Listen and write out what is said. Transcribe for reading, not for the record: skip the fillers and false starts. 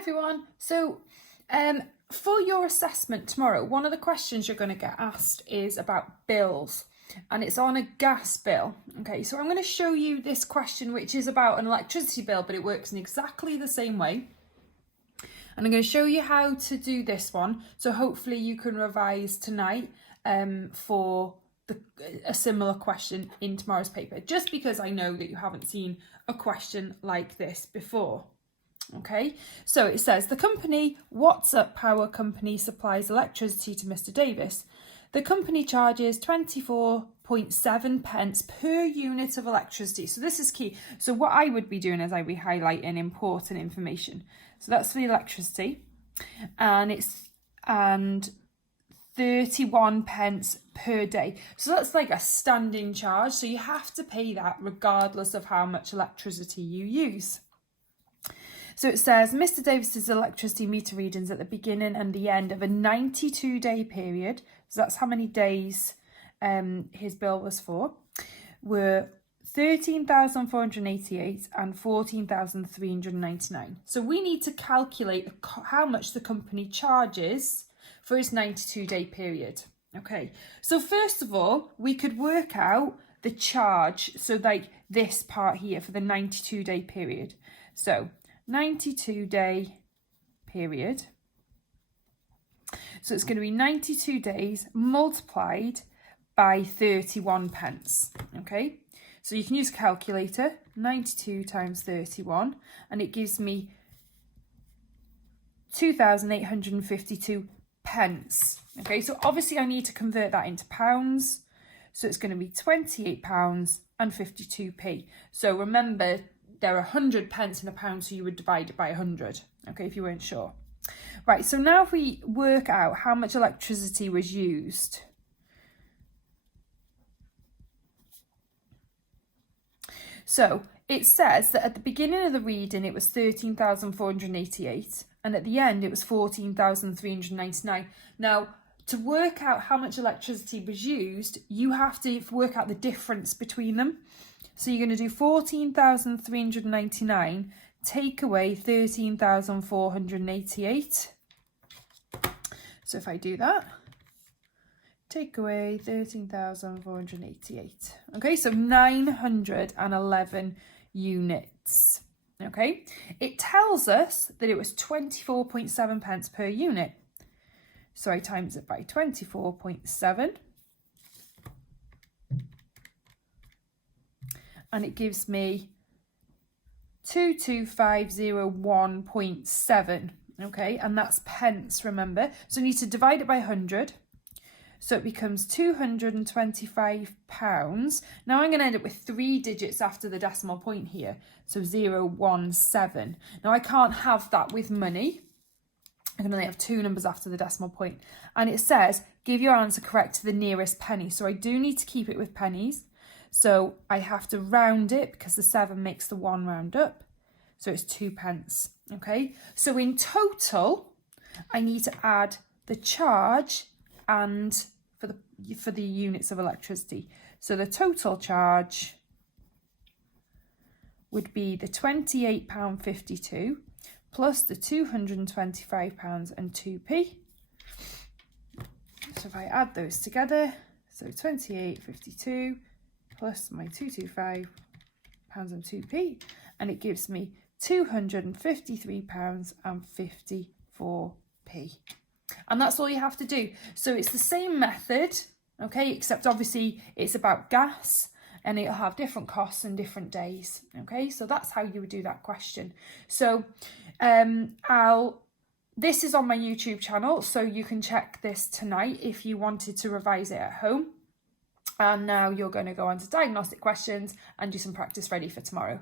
everyone. So for your assessment tomorrow, one of the questions you're going to get asked is about bills, and it's on a gas bill. Okay, so I'm going to show you this question, which is about an electricity bill, but it works in exactly the same way. And I'm going to show you how to do this one. So hopefully you can revise tonight for a similar question in tomorrow's paper, just because I know that you haven't seen a question like this before. Okay, so it says the company WhatsUp Power Company supplies electricity to Mr. Davis. The company charges 24.7 pence per unit of electricity. So this is key. So what I would be doing is I'd be highlighting important information. So that's for the electricity, and it's 31 pence per day. So that's like a standing charge. So you have to pay that regardless of how much electricity you use. So it says Mr. Davis's electricity meter readings at the beginning and the end of a 92-day period, so that's how many days his bill was for, were 13,488 and 14,399. So we need to calculate how much the company charges for its 92-day period. Okay, so first of all, we could work out the charge, so like this part here for the 92-day period. So 92-day period. So it's going to be 92 days multiplied by 31 pence. Okay, so you can use a calculator, 92 times 31, and it gives me 2,852 pence. Okay, so obviously I need to convert that into pounds. So it's going to be £28.52. So remember, there are 100 pence in a pound, so you would divide it by 100, okay, if you weren't sure. Right, so now if we work out how much electricity was used. So it says that at the beginning of the reading, it was 13,488, and at the end, it was 14,399. Now, to work out how much electricity was used, you have to work out the difference between them. So you're going to do 14,399, take away 13,488. So if I do that, take away 13,488. Okay, so 911 units. Okay, it tells us that it was 24.7 pence per unit. So I times it by 24.7. And it gives me 22501.7, okay, and that's pence, remember. So I need to divide it by 100, so it becomes £225. Now I'm going to end up with 3 digits after the decimal point here, so 017. Now I can't have that with money. I can only have 2 numbers after the decimal point. And it says, give your answer correct to the nearest penny. So I do need to keep it with pennies. So I have to round it because the 7 makes the 1 round up. So it's 2 pence. Okay. So in total, I need to add the charge and for the units of electricity. So the total charge would be the £28.52 plus the £225 and 2p. So if I add those together, so 28.52 plus my £225 and 2p, and it gives me £253 and 54p. And that's all you have to do. So it's the same method, okay, except obviously it's about gas and it'll have different costs and different days, okay? So that's how you would do that question. So this is on my YouTube channel, so you can check this tonight if you wanted to revise it at home. And now you're going to go on to diagnostic questions and do some practice ready for tomorrow.